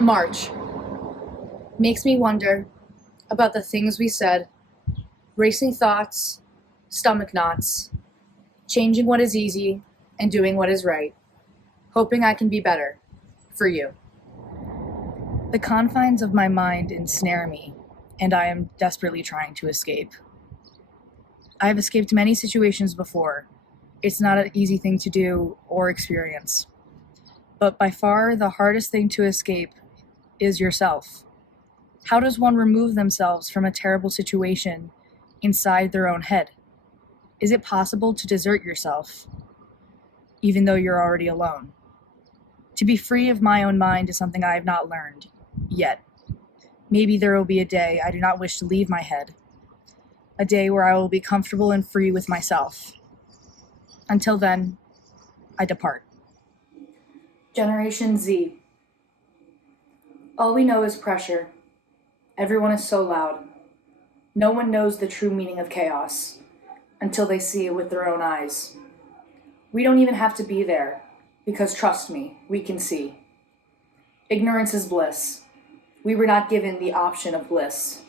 March makes me wonder about the things we said, racing thoughts, stomach knots, changing what is easy and doing what is right, hoping I can be better for you. The confines of my mind ensnare me, and I am desperately trying to escape. I have escaped many situations before. It's not an easy thing to do or experience. But by far the hardest thing to escape is yourself. How does one remove themselves from a terrible situation inside their own head? Is it possible to desert yourself, even though you're already alone? To be free of my own mind is something I have not learned yet. Maybe there will be a day I do not wish to leave my head, a day where I will be comfortable and free with myself. Until then, I depart. Generation Z. All we know is pressure. Everyone is so loud. No one knows the true meaning of chaos until they see it with their own eyes. We don't even have to be there, because trust me, we can see. Ignorance is bliss. We were not given the option of bliss.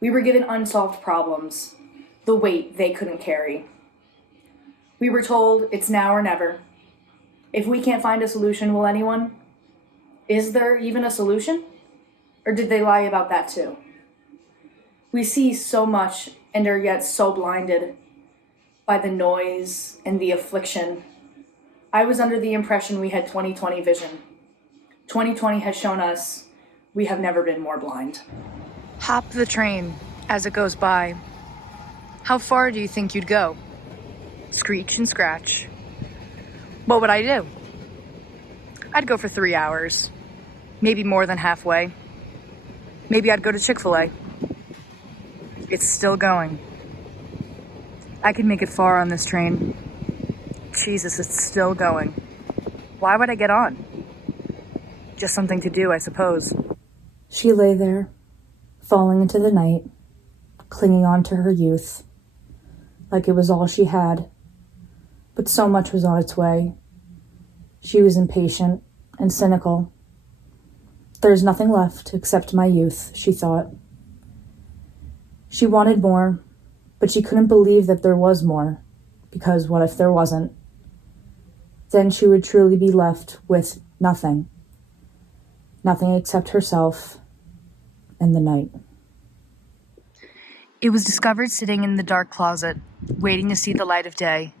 We were given unsolved problems, the weight they couldn't carry. We were told it's now or never. If we can't find a solution, will anyone? Is there even a solution? Or did they lie about that too? We see so much and are yet so blinded by the noise and the affliction. I was under the impression we had 20/20 vision. 20/20 has shown us we have never been more blind. Hop the train as it goes by. How far do you think you'd go? Screech and scratch. What would I do? I'd go for 3 hours, maybe more than halfway. Maybe I'd go to Chick-fil-A. It's still going. I could make it far on this train. Jesus, it's still going. Why would I get on? Just something to do, I suppose. She lay there, falling into the night, clinging on to her youth, like it was all she had. But so much was on its way. She was impatient and cynical. There's nothing left except my youth, she thought. She wanted more, but she couldn't believe that there was more, because what if there wasn't? Then she would truly be left with nothing. Nothing except herself and the night. It was discovered sitting in the dark closet, waiting to see the light of day.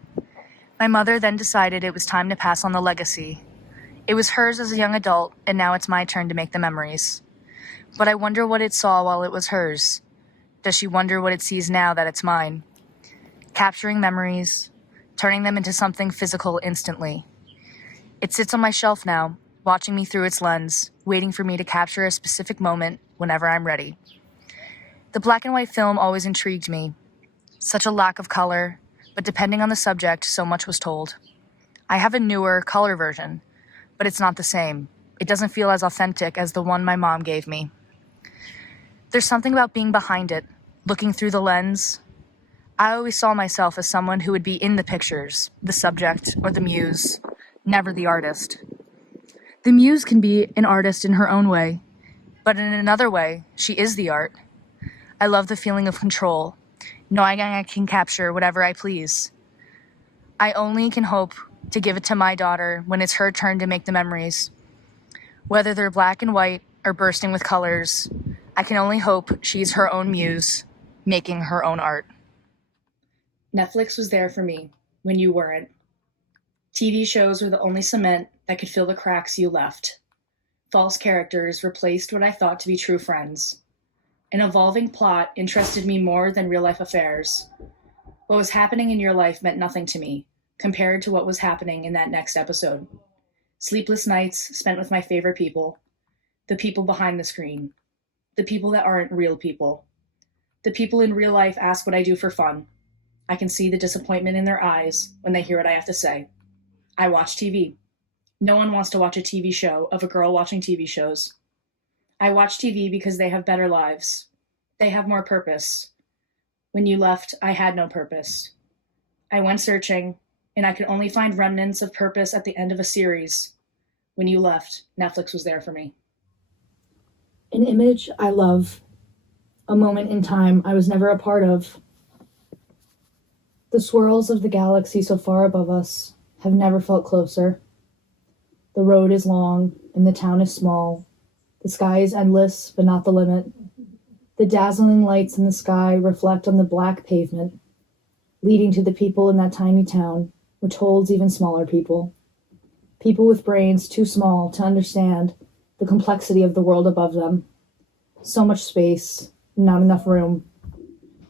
My mother then decided it was time to pass on the legacy. It was hers as a young adult, and now it's my turn to make the memories. But I wonder what it saw while it was hers. Does she wonder what it sees now that it's mine? Capturing memories, turning them into something physical instantly. It sits on my shelf now, watching me through its lens, waiting for me to capture a specific moment whenever I'm ready. The black and white film always intrigued me. Such a lack of color, but depending on the subject, so much was told. I have a newer color version, but it's not the same. It doesn't feel as authentic as the one my mom gave me. There's something about being behind it, looking through the lens. I always saw myself as someone who would be in the pictures, the subject or the muse, never the artist. The muse can be an artist in her own way, but in another way, she is the art. I love the feeling of control, knowing I can capture whatever I please. I only can hope to give it to my daughter when it's her turn to make the memories. Whether they're black and white or bursting with colors, I can only hope she's her own muse, making her own art. Netflix was there for me when you weren't. TV shows were the only cement that could fill the cracks you left. False characters replaced what I thought to be true friends. An evolving plot interested me more than real-life affairs. What was happening in your life meant nothing to me, compared to what was happening in that next episode. Sleepless nights spent with my favorite people, the people behind the screen, the people that aren't real people. The people in real life ask what I do for fun. I can see the disappointment in their eyes when they hear what I have to say. I watch TV. No one wants to watch a TV show of a girl watching TV shows. I watch TV because they have better lives. They have more purpose. When you left, I had no purpose. I went searching, and I could only find remnants of purpose at the end of a series. When you left, Netflix was there for me. An image I love, a moment in time I was never a part of. The swirls of the galaxy so far above us have never felt closer. The road is long and the town is small. The sky is endless, but not the limit. The dazzling lights in the sky reflect on the black pavement, leading to the people in that tiny town, which holds even smaller people. People with brains too small to understand the complexity of the world above them. So much space, not enough room.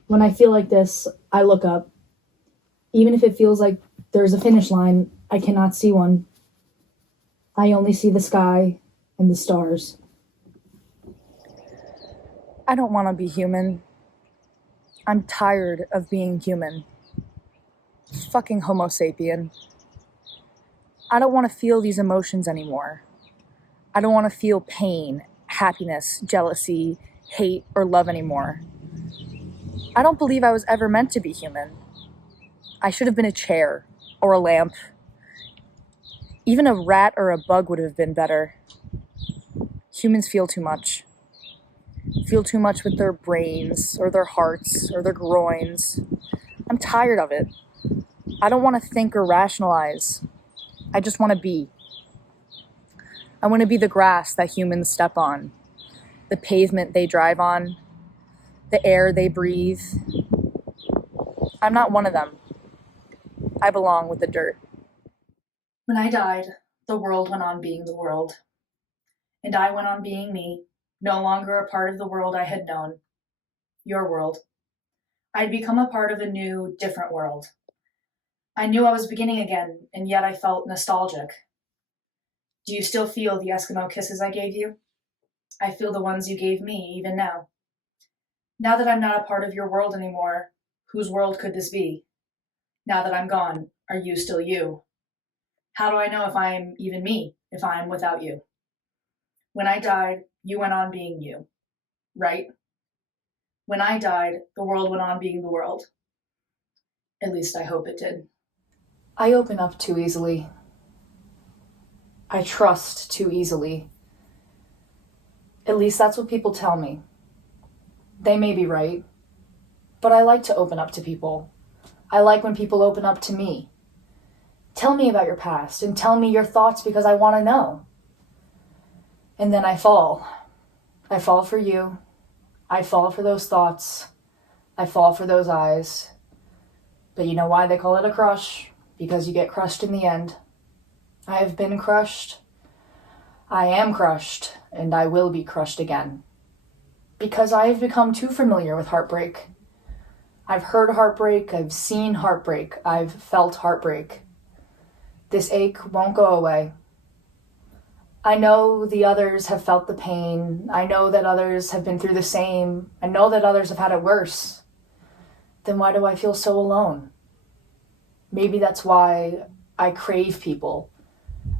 When I feel like this, I look up. Even if it feels like there's a finish line, I cannot see one. I only see the sky and the stars. I don't want to be human. I'm tired of being human. Fucking Homo sapien. I don't want to feel these emotions anymore. I don't want to feel pain, happiness, jealousy, hate, or love anymore. I don't believe I was ever meant to be human. I should have been a chair or a lamp. Even a rat or a bug would have been better. Humans feel too much. Feel too much with their brains or their hearts or their groins. I'm tired of it. I don't want to think or rationalize. I just want to be. I want to be the grass that humans step on, the pavement they drive on, the air they breathe. I'm not one of them. I belong with the dirt. When I died, the world went on being the world. And I went on being me, no longer a part of the world I had known. Your world. I had become a part of a new, different world. I knew I was beginning again, and yet I felt nostalgic. Do you still feel the Eskimo kisses I gave you? I feel the ones you gave me, even now. Now that I'm not a part of your world anymore, whose world could this be? Now that I'm gone, are you still you? How do I know if I'm even me, if I'm without you? When I died, you went on being you, right? When I died, the world went on being the world. At least I hope it did. I open up too easily. I trust too easily. At least that's what people tell me. They may be right, but I like to open up to people. I like when people open up to me. Tell me about your past and tell me your thoughts because I want to know. And then I fall. I fall for you. I fall for those thoughts. I fall for those eyes. But you know why they call it a crush? Because you get crushed in the end. I have been crushed. I am crushed, and I will be crushed again. Because I have become too familiar with heartbreak. I've heard heartbreak, I've seen heartbreak, I've felt heartbreak. This ache won't go away. I know the others have felt the pain. I know that others have been through the same. I know that others have had it worse. Then why do I feel so alone? Maybe that's why I crave people.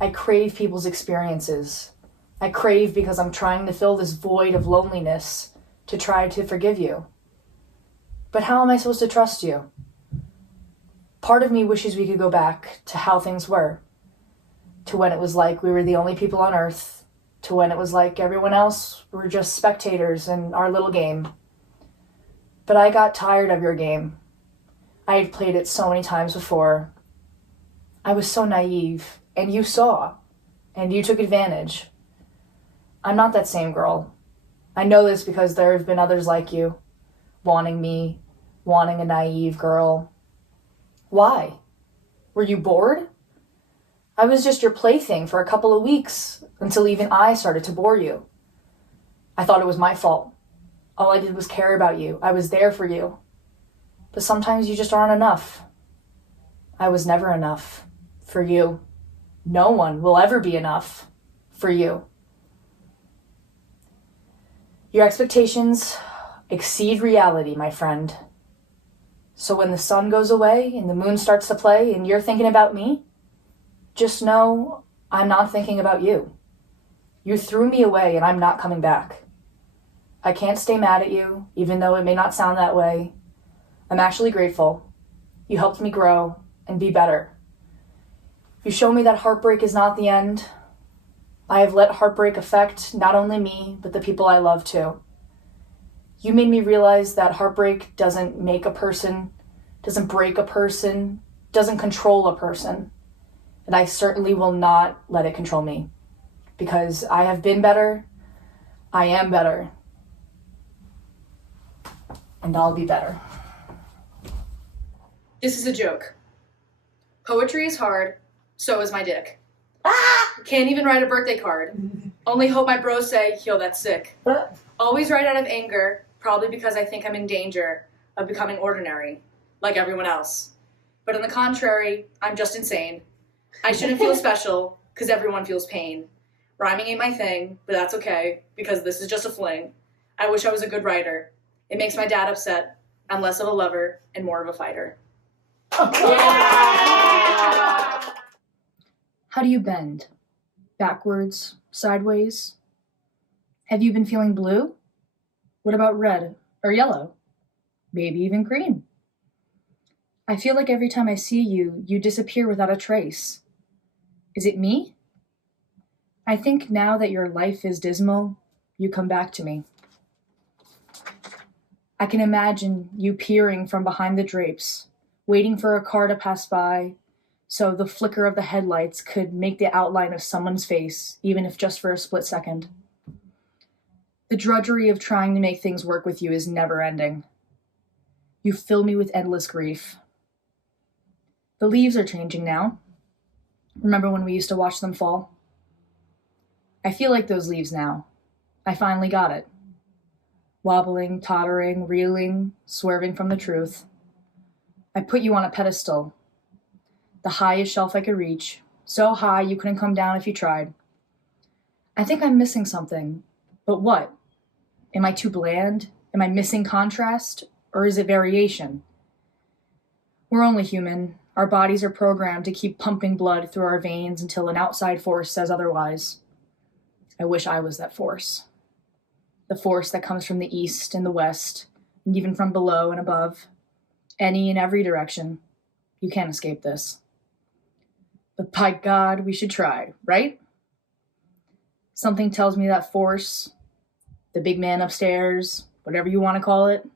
I crave people's experiences. I crave because I'm trying to fill this void of loneliness to try to forgive you. But how am I supposed to trust you? Part of me wishes we could go back to how things were, to when it was like we were the only people on earth, to when it was like everyone else were just spectators in our little game. But I got tired of your game. I had played it so many times before. I was so naive, and you saw, and you took advantage. I'm not that same girl. I know this because there have been others like you, wanting me, wanting a naive girl. Why? Were you bored? I was just your plaything for a couple of weeks until even I started to bore you. I thought it was my fault. All I did was care about you. I was there for you. But sometimes you just aren't enough. I was never enough for you. No one will ever be enough for you. Your expectations exceed reality, my friend. So when the sun goes away and the moon starts to play and you're thinking about me, just know I'm not thinking about you. You threw me away and I'm not coming back. I can't stay mad at you, even though it may not sound that way. I'm actually grateful. You helped me grow and be better. You show me that heartbreak is not the end. I have let heartbreak affect not only me, but the people I love too. You made me realize that heartbreak doesn't make a person, doesn't break a person, doesn't control a person. And I certainly will not let it control me. Because I have been better, I am better, and I'll be better. This is a joke. Poetry is hard, so is my dick. Can't even write a birthday card. Only hope my bros say, yo, that's sick. Always write out of anger, probably because I think I'm in danger of becoming ordinary, like everyone else. But on the contrary, I'm just insane. I shouldn't feel special, because everyone feels pain. Rhyming ain't my thing, but that's okay, because this is just a fling. I wish I was a good writer. It makes my dad upset. I'm less of a lover and more of a fighter. Yeah! How do you bend? Backwards? Sideways? Have you been feeling blue? What about red or yellow? Maybe even green? I feel like every time I see you, you disappear without a trace. Is it me? I think now that your life is dismal, you come back to me. I can imagine you peering from behind the drapes, waiting for a car to pass by, so the flicker of the headlights could make the outline of someone's face, even if just for a split second. The drudgery of trying to make things work with you is never ending. You fill me with endless grief. The leaves are changing now. Remember when we used to watch them fall? I feel like those leaves now. I finally got it. Wobbling, tottering, reeling, swerving from the truth. I put you on a pedestal. The highest shelf I could reach. So high you couldn't come down if you tried. I think I'm missing something. But what? Am I too bland? Am I missing contrast? Or is it variation? We're only human. Our bodies are programmed to keep pumping blood through our veins until an outside force says otherwise. I wish I was that force. The force that comes from the east and the west, and even from below and above. Any and every direction. You can't escape this. But by God, we should try, right? Something tells me that force, the big man upstairs, whatever you want to call it,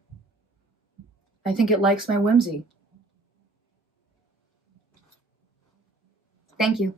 I think it likes my whimsy. Thank you.